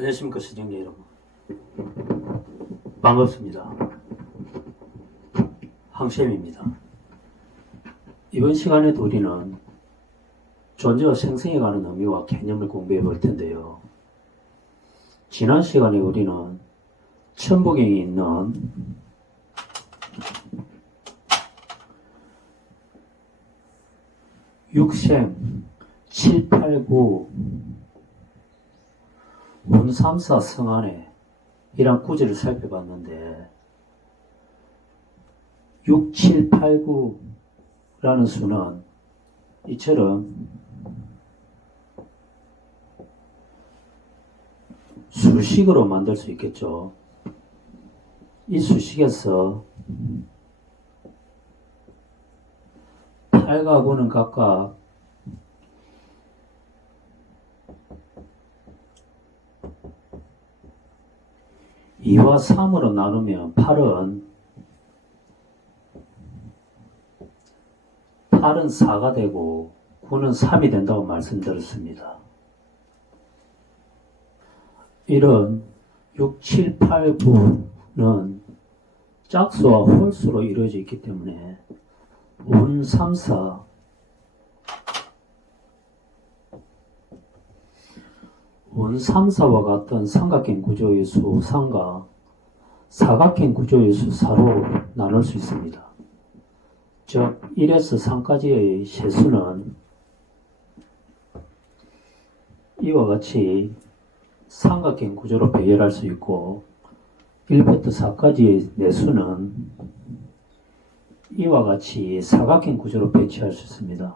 안녕하십니까 시청자 여러분, 반갑습니다. 황쌤입니다. 이번 시간에도 우리는 존재와 생성에 관한 의미와 개념을 공부해 볼 텐데요. 지난 시간에 우리는 천부경에 있는 육생 7, 8, 9 원, 3, 4 성안에 이런 구절을 살펴봤는데 6, 7, 8, 9라는 수는 이처럼 수식으로 만들 수 있겠죠. 이 수식에서 8과 9는 각각 2와 3으로 나누면 8은 4가 되고 9는 3이 된다고 말씀드렸습니다. 이런 6, 7, 8, 9는 짝수와 홀수로 이루어져 있기 때문에 원, 3, 4 원, 3, 4와 같은 삼각형 구조의 수 3과 사각형 구조의 수 4로 나눌 수 있습니다. 즉 1에서 3까지의 세수는 이와 같이 삼각형 구조로 배열할 수 있고 1부터 4까지의 내수는 이와 같이 사각형 구조로 배치할 수 있습니다.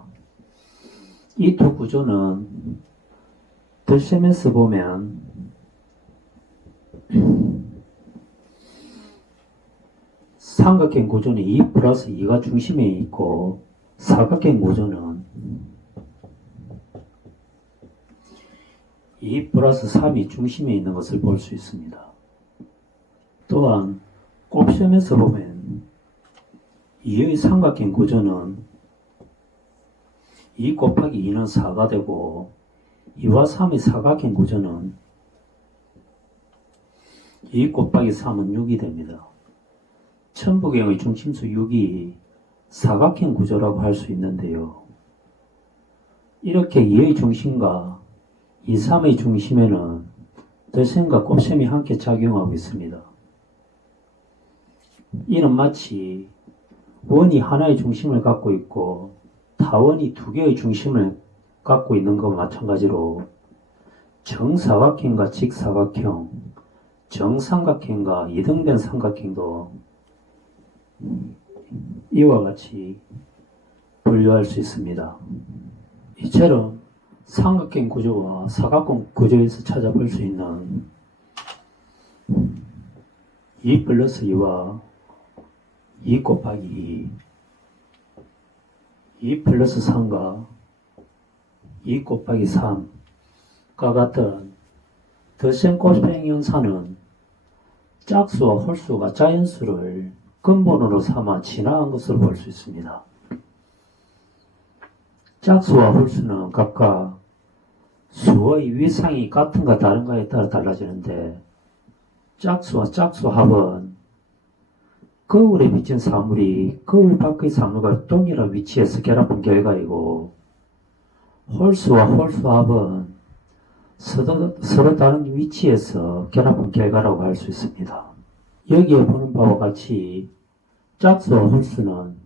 이 두 구조는 덜셈에서 보면 삼각형 구조는 2 플러스 2가 중심에 있고 사각형 구조는 2 플러스 3이 중심에 있는 것을 볼 수 있습니다. 또한 곱셈에서 보면 2의 삼각형 구조는 2 곱하기 2는 4가 되고 2와 3의 사각형 구조는 2 곱하기 3은 6이 됩니다. 천부경의 중심수 6이 사각형 구조라고 할 수 있는데요. 이렇게 2의 중심과 2, 3의 중심에는 덜셈과 곱셈이 함께 작용하고 있습니다. 이는 마치 원이 하나의 중심을 갖고 있고 타원이 두 개의 중심을 갖고 있는 것과 마찬가지로 정사각형과 직사각형, 정삼각형과 이등변 삼각형도 이와 같이 분류할 수 있습니다. 이처럼 삼각형 구조와 사각형 구조에서 찾아볼 수 있는 2 플러스 2와 2 곱하기 2 플러스 3과 2 곱하기 3과 같은 덜셈 곱셈 연산은 짝수와 홀수가 자연수를 근본으로 삼아 진화한 것으로 볼 수 있습니다. 짝수와 홀수는 각각 수의 위상이 같은가 다른가에 따라 달라지는데 짝수와 짝수합은 거울에 비친 사물이 거울 밖의 사물과 동일한 위치에서 결합한 결과이고 홀수와 홀수합은 서로 다른 위치에서 결합한 결과라고 할 수 있습니다. 여기에 보는 바와 같이 짝수와 홀수는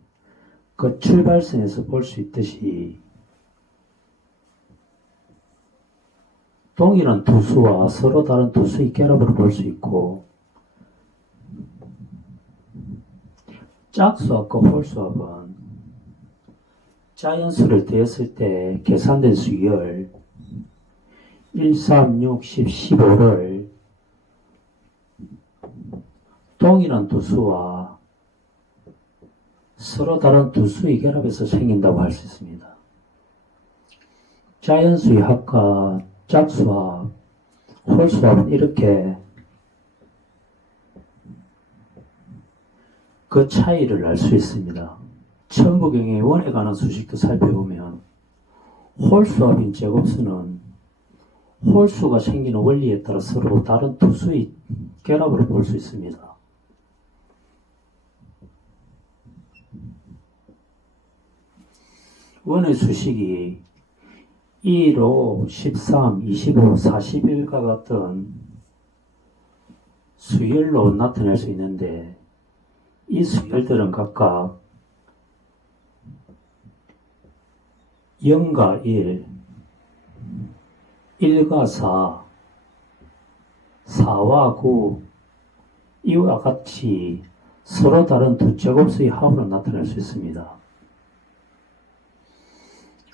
그 출발선에서 볼 수 있듯이 동일한 두 수와 서로 다른 두 수의 결합으로 볼 수 있고 짝수합과 홀수합은 자연수를 더했을 때 계산된 수열 1, 3, 6, 10, 15를 동일한 두 수와 서로 다른 두 수의 결합에서 생긴다고 할 수 있습니다. 자연수의 합과 짝수합, 홀수합은 이렇게 그 차이를 알 수 있습니다. 천부경의 원에 관한 수식도 살펴보면 홀수합인 제곱수는 홀수가 생기는 원리에 따라 서로 다른 두 수의 결합으로 볼 수 있습니다. 원의 수식이 1, 5, 13, 25, 41과 같은 수열로 나타낼 수 있는데 이 수열들은 각각 0과 1, 1과 4, 4와 9 이와 같이 서로 다른 두 제곱수의 합으로 나타낼 수 있습니다.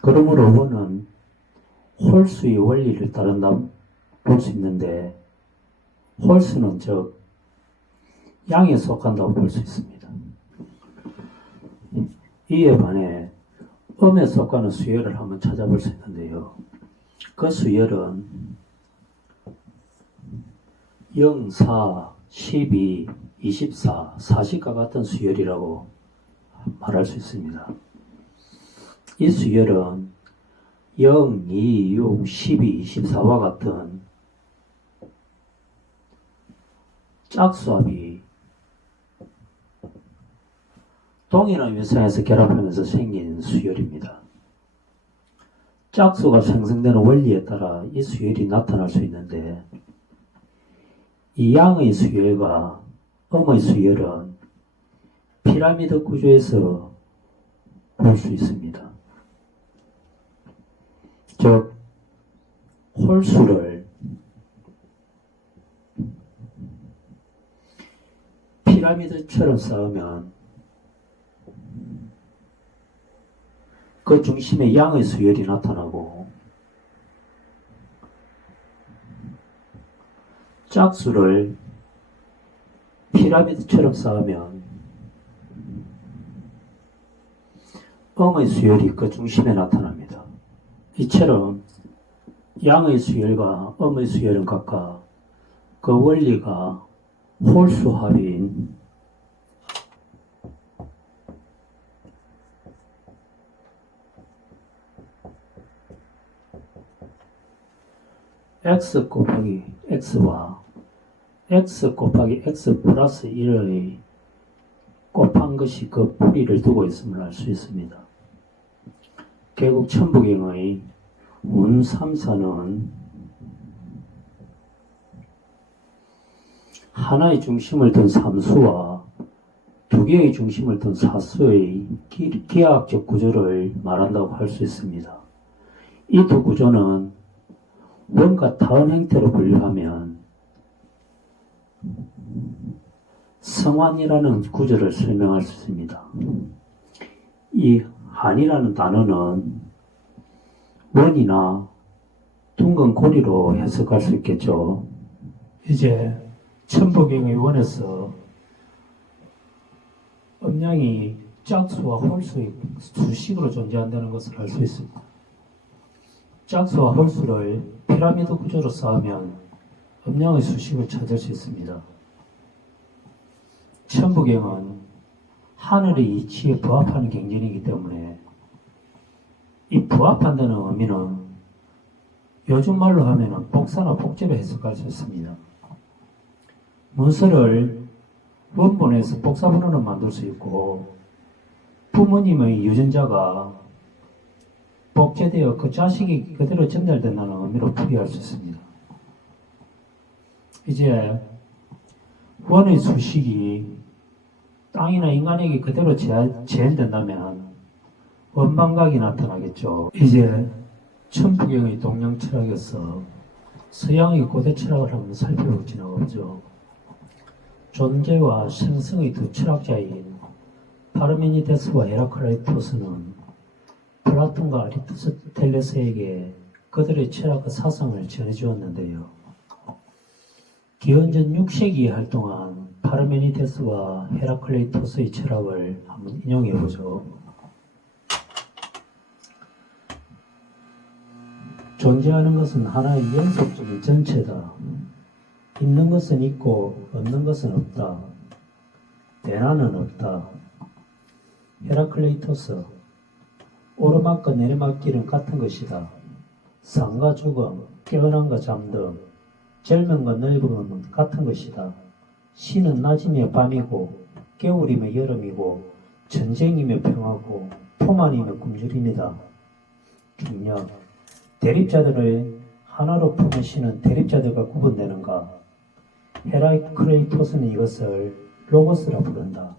그러므로 원은 홀수의 원리를 따른다 볼 수 있는데 홀수는 즉 양에 속한다고 볼 수 있습니다. 이에 반해 음에 속하는 수열을 한번 찾아볼 수 있는데요. 그 수열은 0, 4, 12, 24, 40과 같은 수열이라고 말할 수 있습니다. 이 수열은 0, 2, 6, 12, 24와 같은 짝수합이 동일한 위상에서 결합하면서 생긴 수열입니다. 짝수가 생성되는 원리에 따라 이 수열이 나타날 수 있는데 이 양의 수열과 음의 수열은 피라미드 구조에서 볼 수 있습니다. 즉 홀수를 피라미드처럼 쌓으면 그 중심에 양의 수열이 나타나고 짝수를 피라미드처럼 쌓으면 음의 수열이 그 중심에 나타납니다. 이처럼 양의 수열과 음의 수열은 각각 그 원리가 홀수합인 x 곱하기 x와 x 곱하기 x 플러스 1의 곱한 것이 그 뿌리를 두고 있음을 알 수 있습니다. 결국 천부경의 운 3사는 하나의 중심을 둔 3수와 두 개의 중심을 둔 4수의 기하학적 구조를 말한다고 할 수 있습니다. 이 두 구조는 원과 다음 형태로 분류하면 성환이라는 구조를 설명할 수 있습니다. 이 한이라는 단어는 원이나 둥근 고리로 해석할 수 있겠죠. 이제 천부경의 원에서 음양이 짝수와 홀수의 수식으로 존재한다는 것을 알 수 있습니다. 짝수와 홀수를 피라미드 구조로 쌓으면 음양의 수식을 찾을 수 있습니다. 천부경은 하늘의 이치에 부합하는 경전이기 때문에 이 부합한다는 의미는 요즘 말로 하면 복사나 복제로 해석할 수 있습니다. 문서를 원본에서 복사본으로 만들 수 있고 부모님의 유전자가 복제되어 그 자식이 그대로 전달된다는 의미로 풀이할 수 있습니다. 이제 원의 수식이 땅이나 인간에게 그대로 재현된다면 원방각이 나타나겠죠. 이제 천부경의 동양 철학에서 서양의 고대 철학을 한번 살펴보고 지나가보죠. 존재와 생성의 두 철학자인 파르메니데스와 헤라클레이토스는 플라톤과 아리스토텔레스에게 그들의 철학과 사상을 전해주었는데요. 기원전 6세기에 활동한 파르메니데스와 헤라클레이토스의 철학을 한번 인용해보죠. 존재하는 것은 하나의 연속적인 전체다. 있는 것은 있고 없는 것은 없다. 대나는 없다. 헤라클레이토스, 오르막과 내리막길은 같은 것이다. 상과 죽음, 깨어남과 잠듦, 젊음과 늙음은 같은 것이다. 시는 낮이며 밤이고 겨울이며 여름이고 전쟁이며 평화고 포만이며 굶주림이다. 중력, 대립자들을 하나로 품은 시는 대립자들과 구분되는가? 헤라크레이토스는 이것을 로고스라 부른다.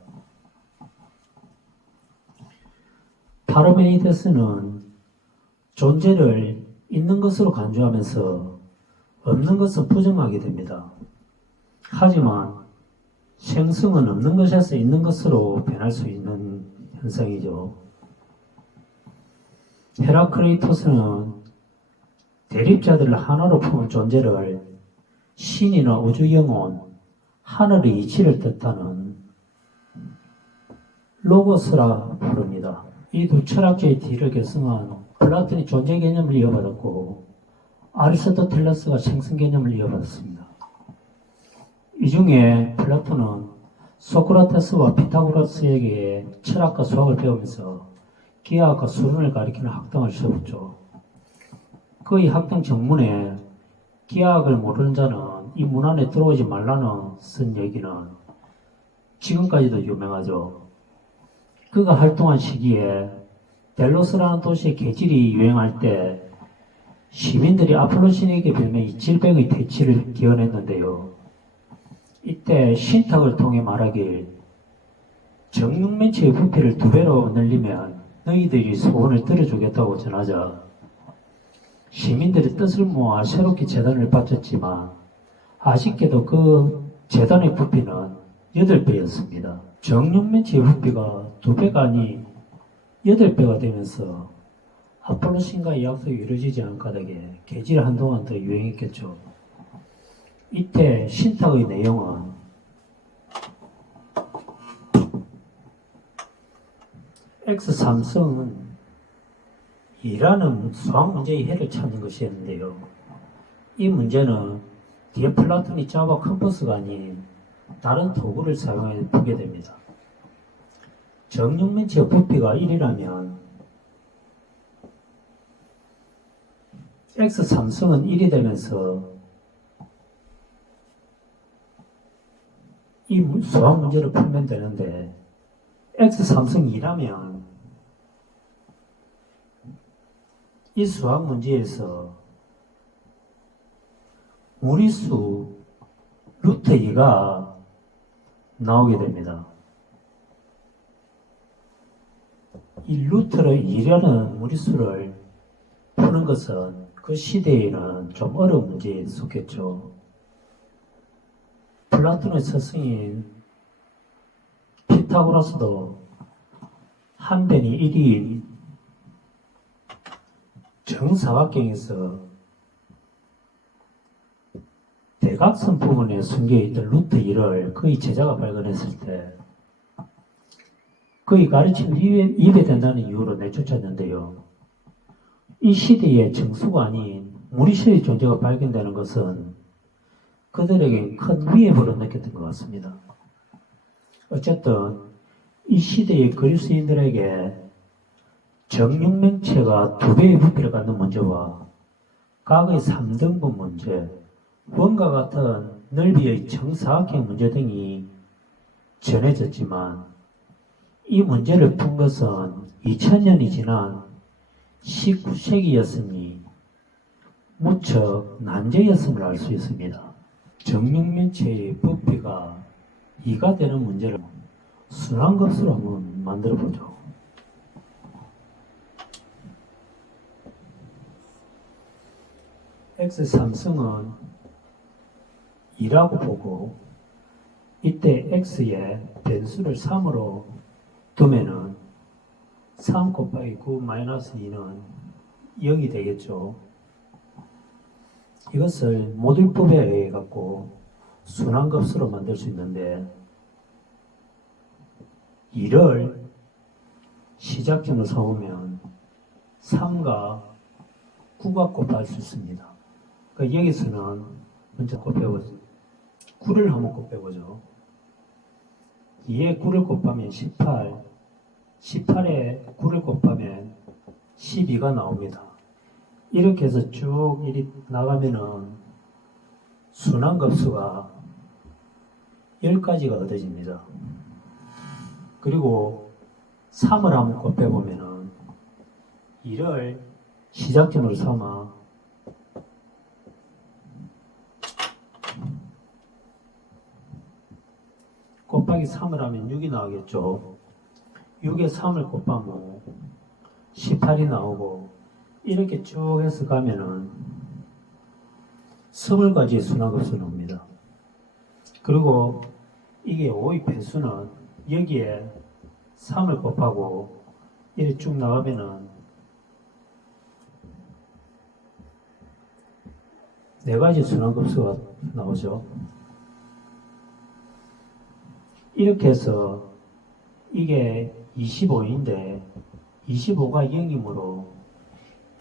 파르메니데스는 존재를 있는 것으로 간주하면서 없는 것은 부정하게 됩니다. 하지만 생성은 없는 것에서 있는 것으로 변할 수 있는 현상이죠. 헤라크레이토스는 대립자들을 하나로 품은 존재를 신이나 우주 영혼, 하늘의 이치를 뜻하는 로고스라 부릅니다. 이 두 철학자의 뒤를 결성한 플라톤이 존재 개념을 이어받았고 아리스토텔레스가 생성 개념을 이어받았습니다. 이 중에 플라톤은 소크라테스와 피타고라스에게 철학과 수학을 배우면서 기하학과 수론을 가리키는 학당을 세웠죠. 그의 학당 정문에 기하학을 모르는 자는 이 문 안에 들어오지 말라는 쓴 얘기는 지금까지도 유명하죠. 그가 활동한 시기에 델로스라는 도시의 계질이 유행할 때 시민들이 아폴로 신에게 빌며 이 질병의 퇴치를 기원했는데요. 이때 신탁을 통해 말하길 정육면체의 부피를 2배로 늘리면 너희들이 소원을 들어주겠다고 전하자 시민들의 뜻을 모아 새롭게 재단을 바쳤지만 아쉽게도 그 재단의 부피는 8배였습니다. 정육면체의 부피가 2배가 아닌 8배가 되면서 아폴로 신과의 약속이 이루어지지 않은 까닭에 계질이 한동안 더 유행했겠죠. 이때 신탁의 내용은 X3성은 이라는 수학 문제의 해를 찾는 것이었는데요. 이 문제는 뒤에 플라톤이 자바 컴퍼스가 아닌 다른 도구를 사용해 보게 됩니다. 정육면체의 부피가 1이라면 X3성은 1이 되면서 이 수학 문제를 풀면 되는데 X3성 2라면 이 수학 문제에서 무리수 루트 2가 나오게 됩니다. 이 루트를 2라는 무리수를 푸는 것은 그 시대에는 좀 어려운 문제에 속했죠. 플라톤의 스승인 피타고라스도 한 변이 1인 정사각형에서 대각선 부분에 숨겨있던 루트 2를 그의 제자가 발견했을 때 그의 가르침을 입에 된다는 이유로 내쫓았는데요. 이 시대의 정수가 아닌 무리수의 존재가 발견되는 것은 그들에게 큰 위협으로 느꼈던 것 같습니다. 어쨌든 이 시대의 그리스인들에게 정육면체가 2배의 부피를 갖는 문제와 각의 3등분 문제, 원과 같은 넓이의 정사각형 문제 등이 전해졌지만 이 문제를 푼 것은 2000년이 지난 19세기였으니 무척 난제였음을 알 수 있습니다. 정육면체의 부피가 2가 되는 문제를 순환급수로 한번 만들어 보죠. X3성은 2라고 보고 이때 X에 변수를 3으로 두면은 3 곱하기 9 마이너스 2는 0이 되겠죠. 이것을 모듈법에 의해 갖고 순환급수로 만들 수 있는데 2를 시작점으로 삼으면 3과 9가 곱할 수 있습니다. 그러니까 여기서는 먼저 곱해보죠. 9를 한번 곱해보죠. 2에 9를 곱하면 18, 18에 9를 곱하면 12가 나옵니다. 이렇게 해서 쭉 이리 나가면은 순환급수가 10가지가 얻어집니다. 그리고 3을 한번 곱해보면은 2를 시작점으로 삼아 곱하기 3을 하면 6이 나오겠죠. 6에 3을 곱하면 18이 나오고, 이렇게 쭉 해서 가면은 20가지의 순환급수 나옵니다. 그리고 이게 5의 배수는 여기에 3을 곱하고 이렇게 쭉 나가면은 4가지 순환급수가 나오죠. 이렇게 해서 이게 25인데 25가 0이므로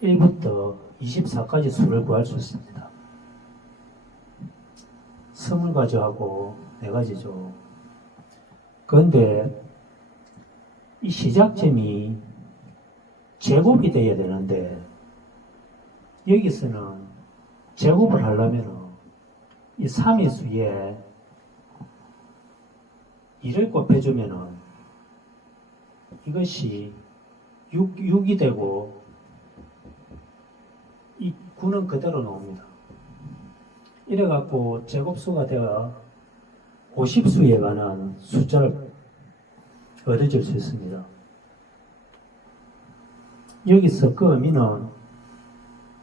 1부터 24까지 수를 구할 수 있습니다. 20가지하고 4가지죠. 그런데 이 시작점이 제곱이 돼야 되는데 여기서는 제곱을 하려면 이 3의 수에 2를 곱해주면은 이것이 6이 되고 이 9는 그대로 나옵니다. 이래갖고 제곱수가 되어 50수에 관한 숫자를 얻어줄 수 있습니다. 여기서 그 의미는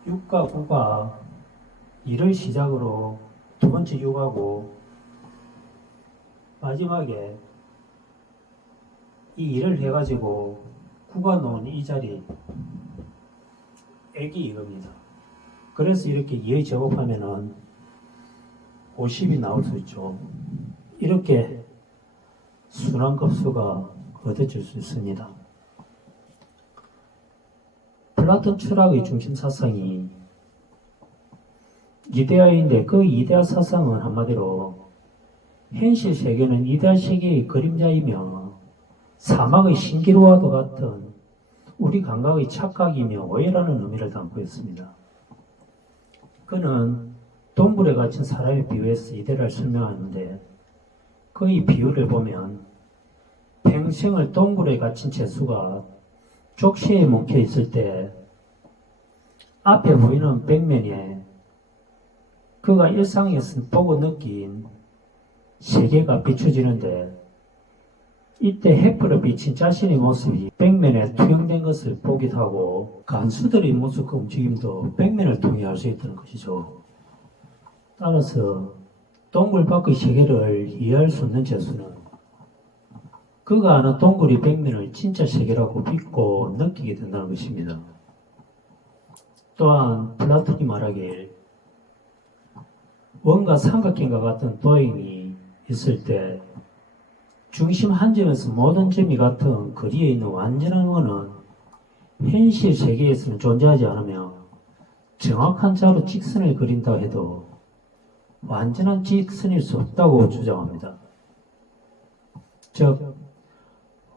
6과 9가 2를 시작으로 두 번째 6하고 마지막에 이 2를 해가지고 9가 놓은 이 자리 액이 이겁니다. 그래서 이렇게 2의 제곱하면은 50이 나올 수 있죠. 이렇게 순환급수가 얻어질 수 있습니다. 플라톤 철학의 중심 사상이 이데아인데 그 이데아 사상은 한마디로 현실 세계는 이데아 세계의 그림자이며 사막의 신기루와도 같은 우리 감각의 착각이며 오해라는 의미를 담고 있습니다. 그는 동굴에 갇힌 사람에 비유해서 이데를 설명하는데 그의 비유를 보면 평생을 동굴에 갇힌 죄수가 족쇄에 뭉켜 있을 때 앞에 보이는 벽면에 그가 일상에서 보고 느낀 세계가 비춰지는데 이때 햇불에 비친 자신의 모습이 벽면에 투영된 것을 보기도 하고 간수들의 모습과 움직임도 벽면을 통해 알 수 있다는 것이죠. 따라서 동굴 밖의 세계를 이해할 수 없는 죄수는 그가 아는 동굴의 벽면을 진짜 세계라고 믿고 느끼게 된다는 것입니다. 또한 플라톤이 말하길 뭔가 삼각형과 같은 도형이 있을 때 중심 한 점에서 모든 점이 같은 거리에 있는 완전한 원은 현실 세계에서는 존재하지 않으며 정확한 자로 직선을 그린다 해도 완전한 직선일 수 없다고 주장합니다. 즉,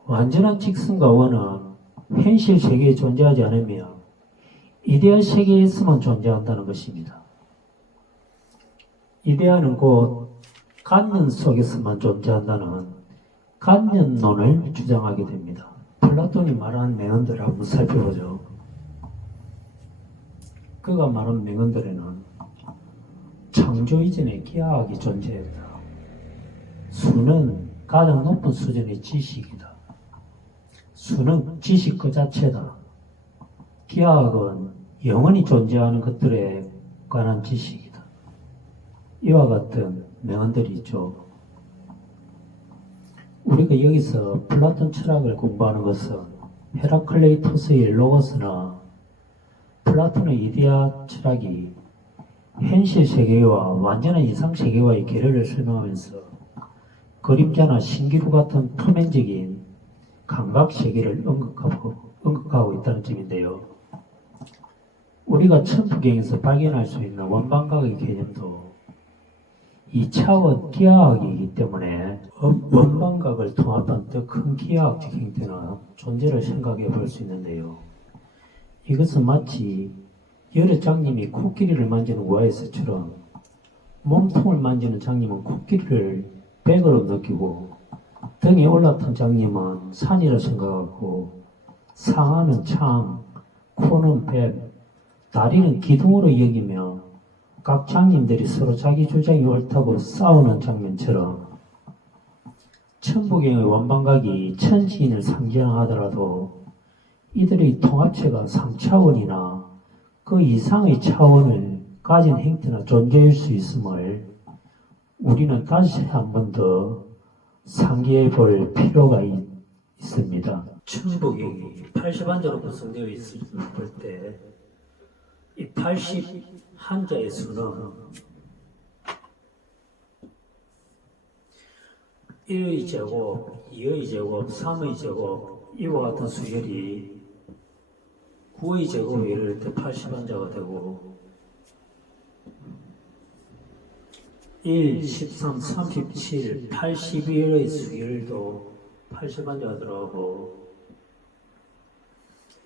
완전한 직선과 원은 현실 세계에 존재하지 않으며 이데아 세계에서만 존재한다는 것입니다. 이데아는 곧 관념 속에서만 존재한다는 관념론을 주장하게 됩니다. 플라톤이 말한 명언들을 한번 살펴보죠. 그가 말한 명언들에는 창조 이전에 기하학이 존재했다. 수는 가장 높은 수준의 지식이다. 수는 지식 그 자체다. 기하학은 영원히 존재하는 것들에 관한 지식이다. 이와 같은 명언들이 있죠. 우리가 여기서 플라톤 철학을 공부하는 것은 헤라클레이토스의 로고스나 플라톤의 이데아 철학이 현실 세계와 완전한 이상 세계와의 괴리를 설명하면서 그림자나 신기루 같은 표면적인 감각 세계를 언급하고 있다는 점인데요. 우리가 천부경에서 발견할 수 있는 원방각의 개념도 2차원 기하학이기 때문에 원방각을 통합한 더 큰 기하학적 형태나 존재를 생각해 볼 수 있는데요. 이것은 마치 여러 장님이 코끼리를 만지는 우아에서처럼 몸통을 만지는 장님은 코끼리를 백으로 느끼고 등에 올라탄 장님은 산이라 생각하고 상하는 창, 코는 뱀, 다리는 기둥으로 여기며 각 장님들이 서로 자기 주장이 옳다고 싸우는 장면처럼 천부경의 원방각이 천지인을 상징하더라도 이들의 통합체가 3차원이나 그 이상의 차원을 가진 행태나 존재일 수 있음을 우리는 다시 한 번 더 상기해 볼 필요가 있습니다. 천부경이 80한자로 구성되어 있을 때 이 80한자의 수는 1의 제곱, 2의 제곱, 3의 제곱 이와 같은 수열이 9의 제곱에 이를 때 80한자가 되고 1, 13, 37, 81의 수열도 80한자가 들어가고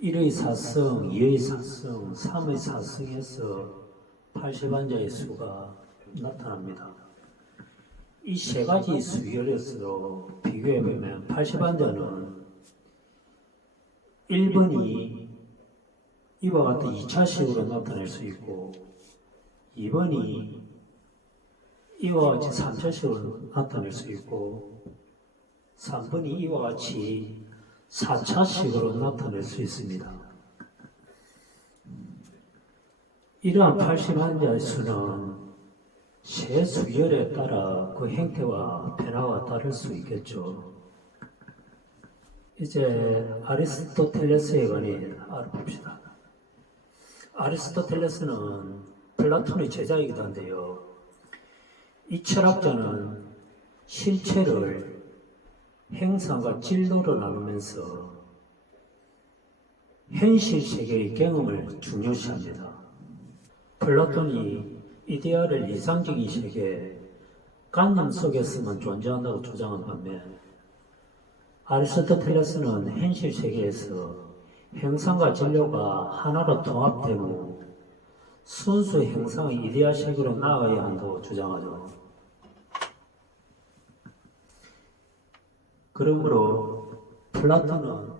1의 사성, 2의 사성, 3의 사성에서 80한자의 수가 나타납니다. 이 세 가지 수열에서 비교해보면 80한자는 1번이 이와 같은 2차식으로 나타낼 수 있고 2번이 이와 같이 3차식으로 나타낼 수 있고 3번이 이와 같이 4차식으로 나타낼 수 있습니다. 이러한 80한자의 수는 세 수열에 따라 그 행태와 변화가 다를 수 있겠죠. 이제 아리스토텔레스에 관해 알아봅시다. 아리스토텔레스는 플라톤의 제자이기도 한데요. 이 철학자는 실체를 행상과 진로로 나누면서 현실 세계의 경험을 중요시합니다. 플라톤이 이데아를 이상적인 세계, 관념 속에서만 존재한다고 주장한 반면 아리스토텔레스는 현실 세계에서 형상과 진로가 하나로 통합된 후 순수 형상의 이데아 세계로 나아가야 한다고 주장하죠. 그러므로 플라톤은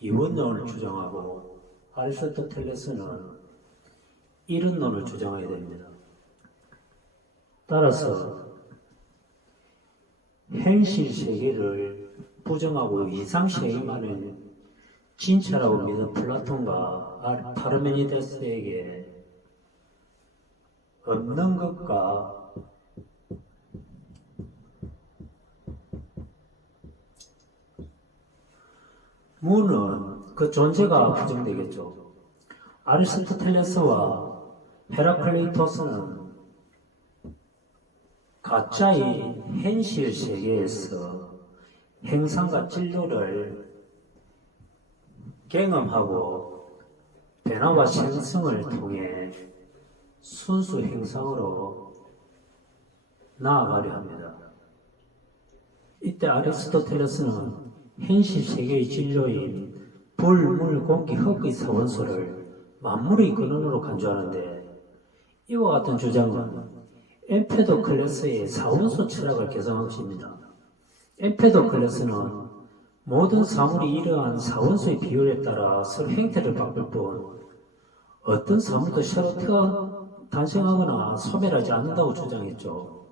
이원론을 주장하고 아리스토텔레스는 이론론을 주장해야 됩니다. 따라서 현실 세계를 부정하고 이상 세계만을 진짜라고 믿은 플라톤과 파르메니데스에게 없는 것과 무는 그 존재가 부정되겠죠. 아리스토텔레스와 헤라클레이토스는 가짜의 현실 세계에서 행상과 진로를 경험하고 변화와 생성을 통해 순수 행상으로 나아가려 합니다. 이때 아리스토텔레스는 현실 세계의 진로인 불, 물, 공기, 흙의 사원소를 만물의 근원으로 간주하는데 이와 같은 주장은 엠페도클레스의 사원소 철학을 개성한 것입니다. 엠페도클레스는 모든 사물이 이러한 사원소의 비율에 따라 서로 형태를 바꿀 뿐 어떤 사물도 새로 탄생하거나 소멸하지 않는다고 주장했죠.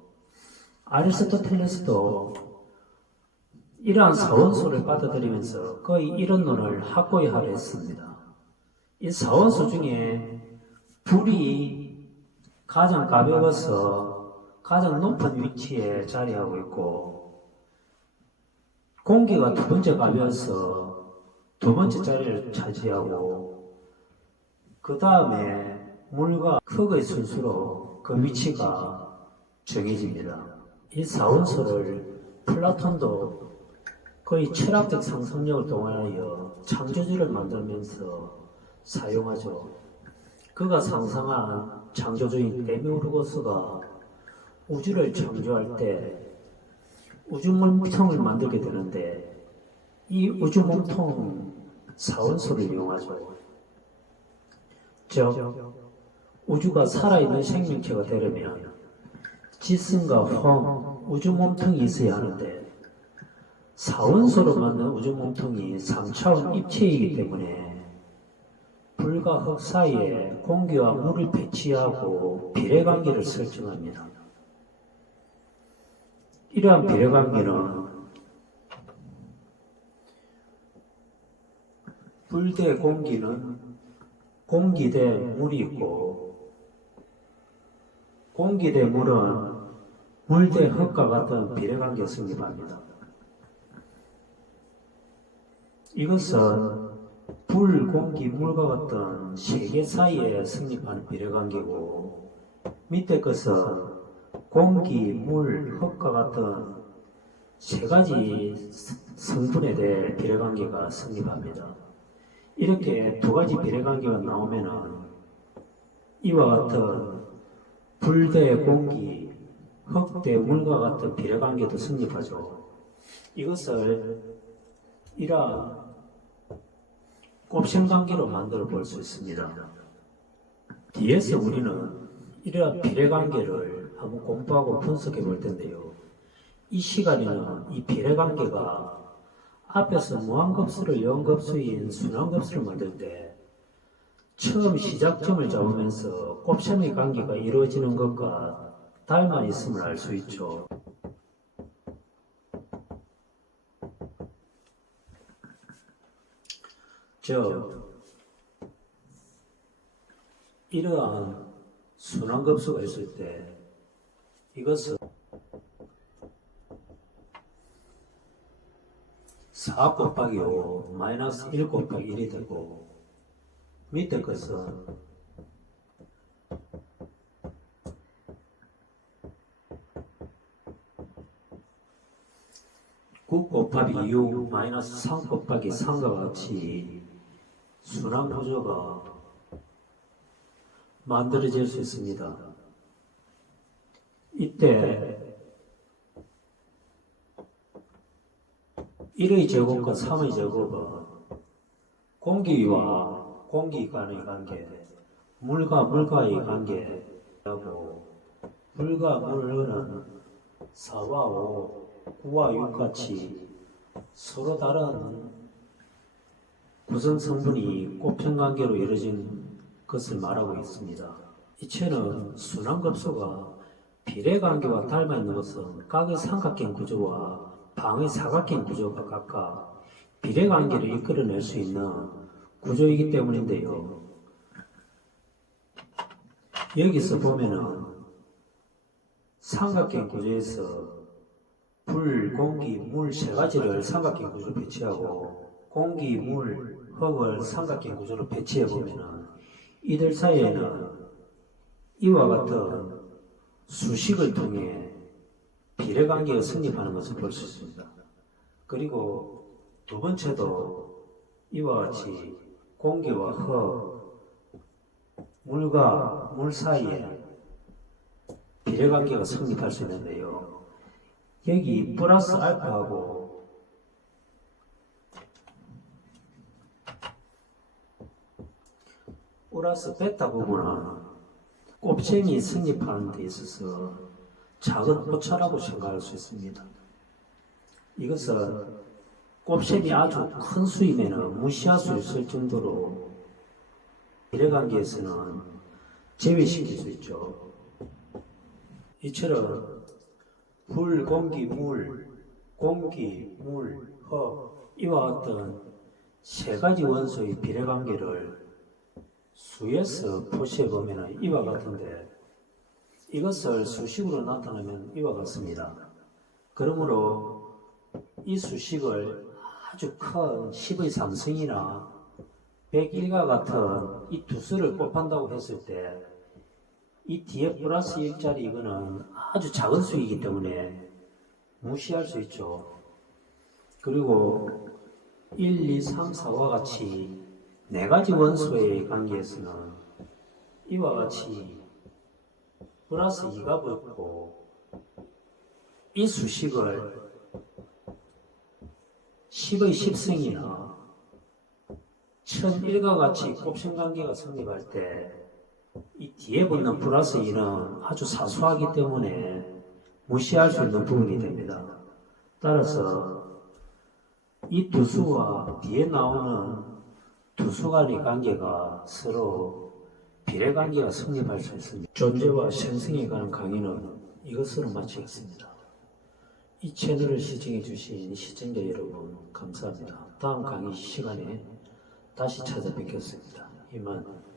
아리스토텔레스도 이러한 사원소를 받아들이면서 그의 이론론을 확고히 하려 했습니다. 이 사원소 중에 불이 가장 가벼워서 가장 높은 위치에 자리하고 있고 공기가 두 번째 가벼워서 두 번째 자리를 차지하고 그 다음에 물과 흙의 순수로 그 위치가 정해집니다. 이 사원소를 플라톤도 거의 철학적 상상력을 동원하여 창조주를 만들면서 사용하죠. 그가 상상한 창조주인 데미우르고스가 우주를 창조할 때 우주 몸통을 만들게 되는데 이 우주 몸통 사원소를 이용하죠. 즉 우주가 살아있는 생명체가 되려면 지승과 화음, 우주 몸통이 있어야 하는데 사원소로 만든 우주 몸통이 3차원 입체이기 때문에 불과 흙 사이에 공기와 물을 배치하고 비례관계를 설정합니다. 이러한 비례관계는 불 대 공기는 공기 대 물이 있고 공기 대 물은 물 대 흙과 같은 비례관계를 성립합니다. 이것은 불, 공기, 물과 같은 세계 사이에 성립하는 비례관계고 밑에 것은 공기, 물, 흙과 같은 세 가지 성분에 대해 비례관계가 성립합니다. 이렇게 두 가지 비례관계가 나오면은 이와 같은 불 대 공기, 흙 대 물과 같은 비례관계도 성립하죠. 이것을 이러한 곱셈관계로 만들어 볼 수 있습니다. 뒤에서 우리는 이러한 비례관계를 한번 공부하고 분석해 볼 텐데요. 이 시간에는 이 비례관계가 앞에서 무한급수를 영급수인 순환급수를 만들 때 처음 시작점을 잡으면서 곱셈의 관계가 이루어지는 것과 닮아 있음을 알 수 있죠. 즉 이러한 순환급수가 있을 때 이것은 4 곱하기 5 마이너스 1 곱하기 1이 되고 밑에 것은 9 곱하기 6 마이너스 3 곱하기 3과 같이 순환 구조가 만들어질 수 있습니다. 이때 1의 제곱과 3의 제곱은 공기와 공기 간의 관계, 물과 물과의 관계하고 불과 물은 4와 5, 9와 6 같이 서로 다른 구성 성분이 곱셈관계로 이루어진 것을 말하고 있습니다. 이체는 순환급수가 비례관계와 닮아 있는 것은 각의 삼각형 구조와 방의 사각형 구조가 각각 비례관계를 이끌어낼 수 있는 구조이기 때문인데요. 여기서 보면은 삼각형 구조에서 불, 공기, 물 세 가지를 삼각형 구조로 배치하고 공기, 물, 흙을 삼각형 구조로 배치해 보면은 이들 사이에는 이와 같은 수식을 통해 비례관계가 성립하는 것을 볼 수 있습니다. 그리고 두 번째도 이와 같이 공기와 흙, 물과 물 사이에 비례관계가 성립할 수 있는데요. 여기 플러스 알파하고 플러스 베타 부분은 곱셈이 성립하는 데 있어서 작은 오차라고 생각할 수 있습니다. 이것은 곱셈이 아주 큰 수이면 무시할 수 있을 정도로 비례관계에서는 제외시킬 수 있죠. 이처럼 불, 공기, 물, 흙 이와 같은 세 가지 원소의 비례관계를 수에서 표시해 보면 이와 같은데 이것을 수식으로 나타내면 이와 같습니다. 그러므로 이 수식을 아주 큰 10의 3승이나 101과 같은 이 두 수를 곱한다고 했을 때 이 뒤에 플러스 1짜리 이거는 아주 작은 수이기 때문에 무시할 수 있죠. 그리고 1, 2, 3, 4와 같이 네 가지 원소의 관계에서는 이와 같이 플러스 2가 붙고 이 수식을 10의 10승이나 천일과 같이 곱셈관계가 성립할 때 이 뒤에 붙는 플러스 2는 아주 사소하기 때문에 무시할 수 있는 부분이 됩니다. 따라서 이 두 수와 뒤에 나오는 두 수 간의 관계가 서로 비례관계가 성립할 수 있습니다. 존재와 생성에 관한 강의는 이것으로 마치겠습니다. 이 채널을 시청해 주신 시청자 여러분 감사합니다. 다음 강의 시간에 다시 찾아뵙겠습니다. 이만